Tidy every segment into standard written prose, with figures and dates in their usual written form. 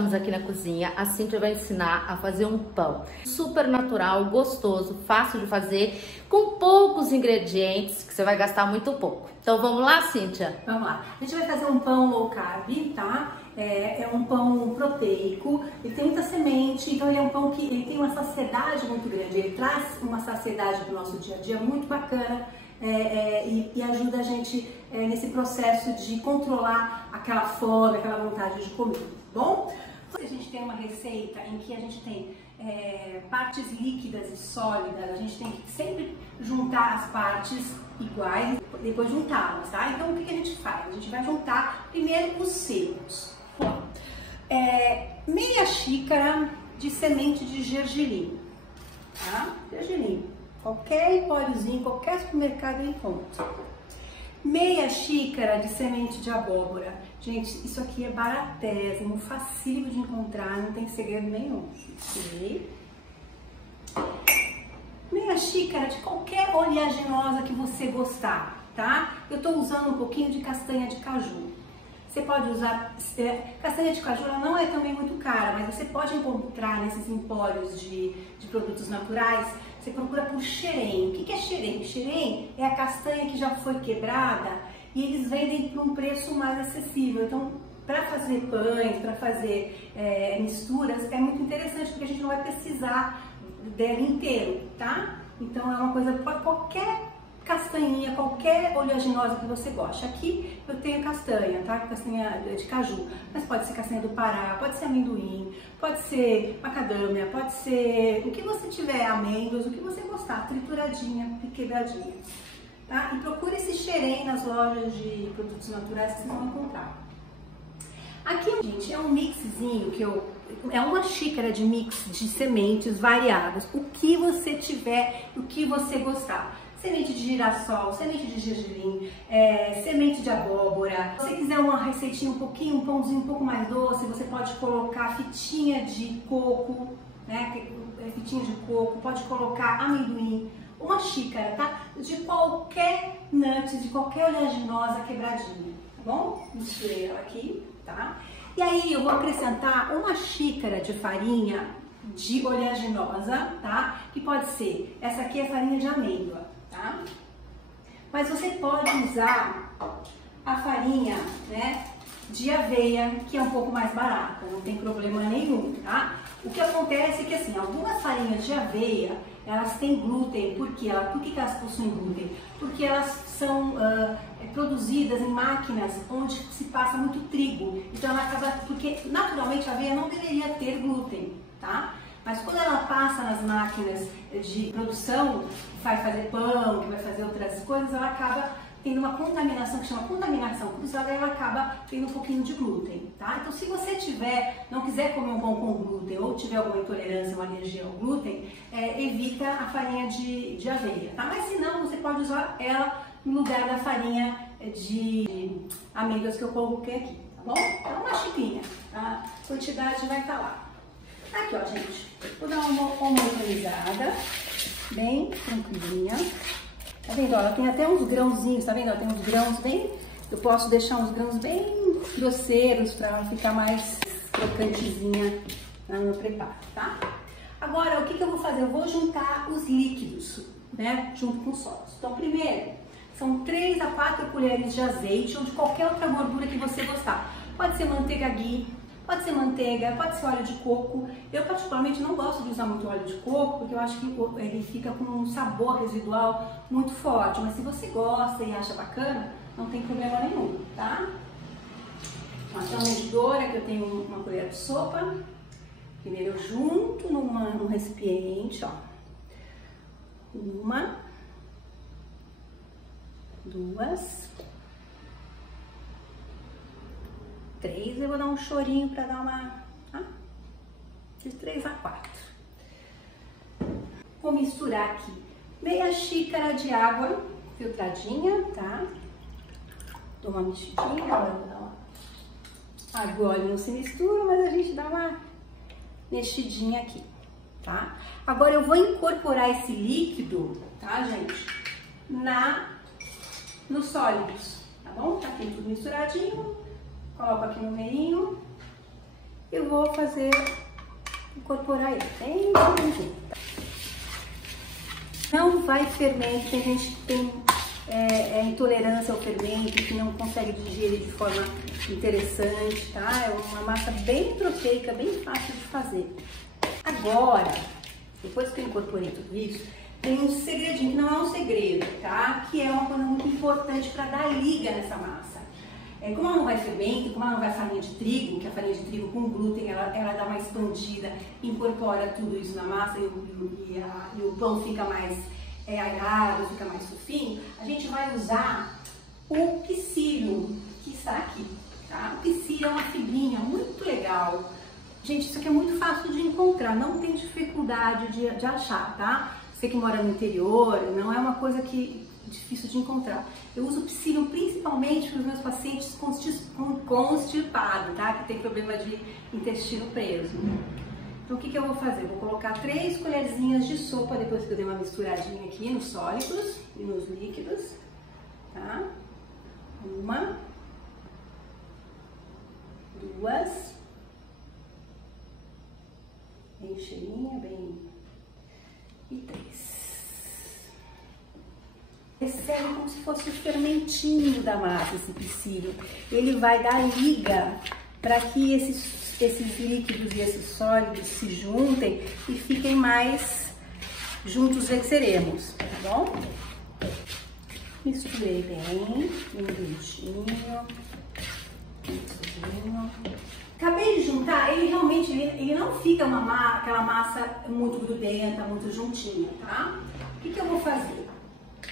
estamos aqui na cozinha. A Cíntia vai ensinar a fazer um pão super natural, gostoso, fácil de fazer, com poucos ingredientes, que você vai gastar muito pouco. Então vamos lá, Cíntia? Vamos lá. A gente vai fazer um pão low carb, tá? É um pão proteico, ele tem muita semente, então ele é um pão que ele tem uma saciedade muito grande, ele traz uma saciedade para o nosso dia a dia muito bacana. E ajuda a gente nesse processo de controlar aquela fome, aquela vontade de comer, bom? A gente tem uma receita em que a gente tem partes líquidas e sólidas, a gente tem que sempre juntar as partes iguais, depois juntá-las, tá? Então o que a gente faz? A gente vai juntar primeiro os secos. Meia xícara de semente de gergelim, tá? Gergelim. Qualquer empóriozinho, qualquer supermercado encontra. Meia xícara de semente de abóbora. Gente, isso aqui é baratésimo, facílimo de encontrar, não tem segredo nenhum. Okay. Meia xícara de qualquer oleaginosa que você gostar, tá? Eu tô usando um pouquinho de castanha de caju. Você pode usar, castanha de caju ela não é também muito cara, mas você pode encontrar nesses empórios de produtos naturais. Você procura por xerém. O que é xerém? Xerém é a castanha que já foi quebrada e eles vendem por um preço mais acessível. Então, para fazer pães, para fazer misturas, é muito interessante porque a gente não vai precisar dela inteiro, tá? Então, é uma coisa para qualquer castanhinha, qualquer oleaginosa que você goste. Aqui eu tenho castanha, tá? Castanha de caju, mas pode ser castanha do Pará, pode ser amendoim, pode ser macadâmia, pode ser o que você tiver, amêndoas, o que você gostar, trituradinha e quebradinha, tá? E procure esse xerém nas lojas de produtos naturais que vocês vão encontrar. Aqui, gente, é um mixzinho que é uma xícara de mix de sementes variadas, o que você tiver, o que você gostar. Semente de girassol, semente de gergelim, semente de abóbora. Se você quiser uma receitinha um pãozinho um pouco mais doce, você pode colocar fitinha de coco, né? Fitinha de coco, pode colocar amendoim, uma xícara, tá? De qualquer nuts, de qualquer oleaginosa quebradinha, tá bom? Misturei ela aqui, tá? E aí eu vou acrescentar uma xícara de farinha de oleaginosa, tá? Que pode ser, essa aqui é farinha de amêndoa. Tá? Mas você pode usar a farinha, né, de aveia, que é um pouco mais barata, não tem problema nenhum, tá? O que acontece é que assim, algumas farinhas de aveia, elas têm glúten, por que elas possuem glúten? Porque elas são produzidas em máquinas onde se passa muito trigo, então ela acaba, porque naturalmente a aveia não deveria ter glúten, tá? Mas quando ela passa nas máquinas de produção, que vai fazer pão, que vai fazer outras coisas, ela acaba tendo uma contaminação, que chama contaminação cruzada, e ela acaba tendo um pouquinho de glúten, tá? Então, se você não quiser comer um pão com glúten, ou tiver alguma intolerância, uma alergia ao glúten, evita a farinha de aveia, tá? Mas se não, você pode usar ela no lugar da farinha de amêndoas que eu coloquei aqui, tá bom? Então, uma xicrinha, a quantidade vai estar lá. Aqui, ó, gente, vou dar uma organizada, bem tranquilinha. Tá vendo? Ó, ela tem até uns grãozinhos, tá vendo? Ela tem uns grãos bem... Eu posso deixar uns grãos bem grosseiros para ela ficar mais crocantezinha no meu preparo, tá? Agora, o que eu vou fazer? Eu vou juntar os líquidos, né? Junto com os sólidos. Então, primeiro, são 3 a 4 colheres de azeite ou de qualquer outra gordura que você gostar. Pode ser manteiga ghee, pode ser manteiga, pode ser óleo de coco. Eu particularmente não gosto de usar muito óleo de coco, porque eu acho que ele fica com um sabor residual muito forte. Mas se você gosta e acha bacana, não tem problema nenhum, tá? Até uma medidora, que eu tenho uma colher de sopa. Primeiro eu junto num recipiente, ó. 1, 2, 3, eu vou dar um chorinho para dar uma, tá? De 3 a 4. Vou misturar aqui meia xícara de água filtradinha, tá? Dou uma mexidinha, agora vou dar uma... Água e óleo não se misturam, mas a gente dá uma mexidinha aqui, tá? Agora eu vou incorporar esse líquido, tá, gente? Nos sólidos, tá bom? Tá aqui tudo misturadinho. Coloco aqui no meinho eu vou incorporar ele bem pequenininho. Não vai fermento, tem gente que tem intolerância ao fermento, que não consegue digerir de forma interessante, tá? É uma massa bem proteica, bem fácil de fazer. Agora, depois que eu incorporei tudo isso, tem um segredinho, que não é um segredo, tá? Que é uma coisa muito importante para dar liga nessa massa. Como ela não vai fermento, como ela não vai farinha de trigo, que a farinha de trigo com glúten, ela dá uma expandida, incorpora tudo isso na massa e o pão fica mais aerado, fica mais fofinho, a gente vai usar o psyllium, que está aqui, tá? O psyllium é uma fibrinha muito legal. Gente, isso aqui é muito fácil de encontrar, não tem dificuldade de achar, tá? Você que mora no interior, não é uma coisa que difícil de encontrar. Eu uso psyllium principalmente para os meus pacientes constipados, tá? Que tem problema de intestino preso. Então o que eu vou fazer? Vou colocar 3 colherzinhas de sopa, depois que eu dei uma misturadinha aqui nos sólidos e nos líquidos, tá? 1, 2, bem cheinha, bem... e 3. Recebe como se fosse o fermentinho da massa, esse psyllium. Ele vai dar liga para que esses líquidos e esses sólidos se juntem e fiquem mais juntos venceremos, tá bom? Misturei bem, direitinho. Acabei de juntar, ele realmente ele não fica aquela massa muito grudenta, muito juntinha, tá? O que eu vou fazer?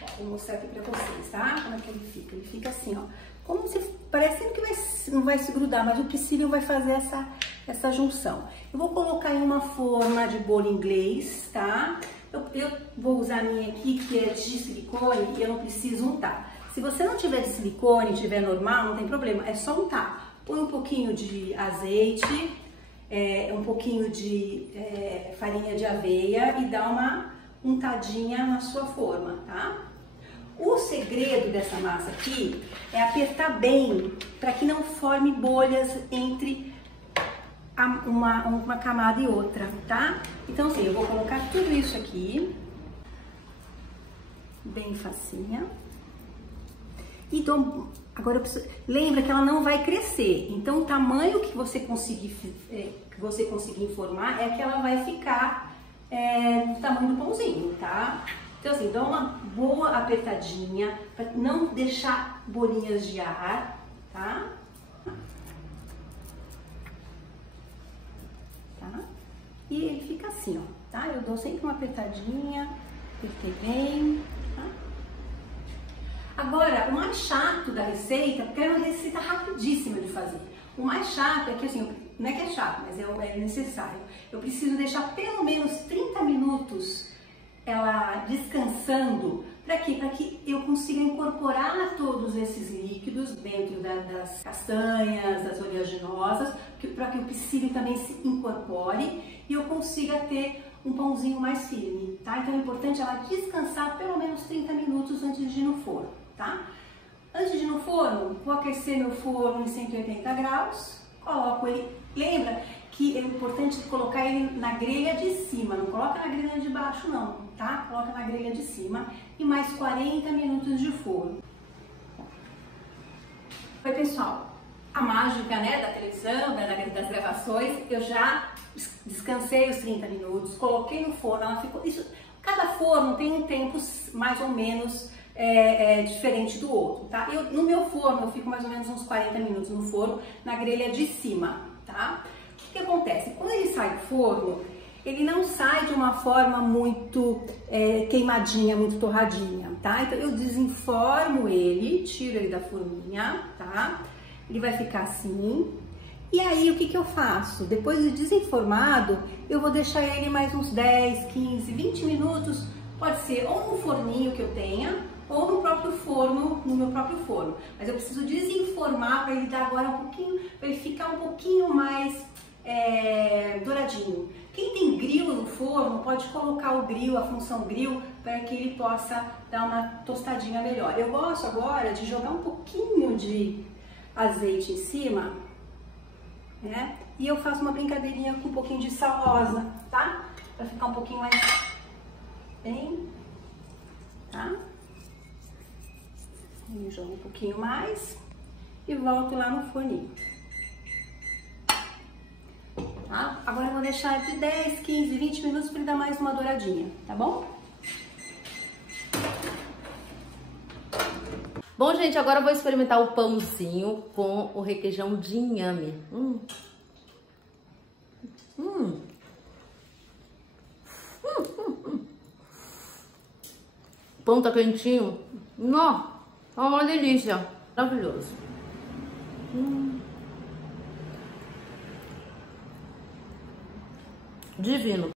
Ó, vou mostrar aqui pra vocês, tá? Como é que ele fica? Ele fica assim, ó. Como se, parecendo que não vai se grudar, mas o psyllium vai fazer essa junção. Eu vou colocar em uma forma de bolo inglês, tá? Eu vou usar a minha aqui, que é de silicone, e eu não preciso untar. Se você não tiver de silicone, tiver normal, não tem problema, é só untar. Põe um pouquinho de azeite, um pouquinho de farinha de aveia e dá uma untadinha na sua forma, tá? O segredo dessa massa aqui é apertar bem para que não forme bolhas entre uma camada e outra, tá? Então assim, eu vou colocar tudo isso aqui, bem facinha. E agora lembra que ela não vai crescer, então o tamanho que você conseguir formar é que ela vai ficar do tamanho do pãozinho, tá? Então assim, dá uma boa apertadinha para não deixar bolinhas de ar, tá? E ele fica assim, ó, tá? Eu dou sempre uma apertadinha, apertei bem, tá? Agora, o mais chato da receita, porque é uma receita rapidíssima de fazer. O mais chato é que, assim, não é que é chato, mas é necessário. Eu preciso deixar pelo menos 30 minutos ela descansando. Para quê? Para que eu consiga incorporar todos esses líquidos dentro das castanhas, das oleaginosas, para que o psyllium também se incorpore e eu consiga ter um pãozinho mais firme, tá? Então é importante ela descansar pelo menos 30 minutos antes de ir no forno, tá? Antes de ir no forno, vou aquecer meu forno em 180 graus, coloco ele, lembra que é importante colocar ele na grelha de cima, não coloca na grelha de baixo não, tá? Coloca na grelha de cima e mais 40 minutos de forno. Oi pessoal, a mágica, né, da televisão, das gravações, eu já descansei os 30 minutos, coloquei no forno, ela ficou, cada forno tem um tempo mais ou menos diferente do outro, tá? No meu forno eu fico mais ou menos uns 40 minutos no forno, na grelha de cima, tá? O que acontece? Quando ele sai do forno, ele não sai de uma forma muito queimadinha, muito torradinha, tá? Então eu desenformo ele, tiro ele da forminha, tá? Ele vai ficar assim. E aí o que eu faço? Depois de desenformado, eu vou deixar ele mais uns 10, 15, 20 minutos, pode ser ou no forninho que eu tenha, ou no próprio forno, no meu próprio forno. Mas eu preciso desenformar para ele dar agora um pouquinho, para ele ficar um pouquinho mais douradinho. Quem tem grill no forno pode colocar o grill, a função grill, para que ele possa dar uma tostadinha melhor. Eu gosto agora de jogar um pouquinho de azeite em cima, né? E eu faço uma brincadeirinha com um pouquinho de sal rosa, tá? Pra ficar um pouquinho mais bem, tá? Eu jogo um pouquinho mais e volto lá no forninho. Tá? Agora eu vou deixar de 10, 15, 20 minutos para ele dar mais uma douradinha, tá bom? Bom, gente, agora eu vou experimentar o pãozinho com o requeijão de inhame. O pão tá quentinho. Nó, é uma delícia. Maravilhoso. Divino.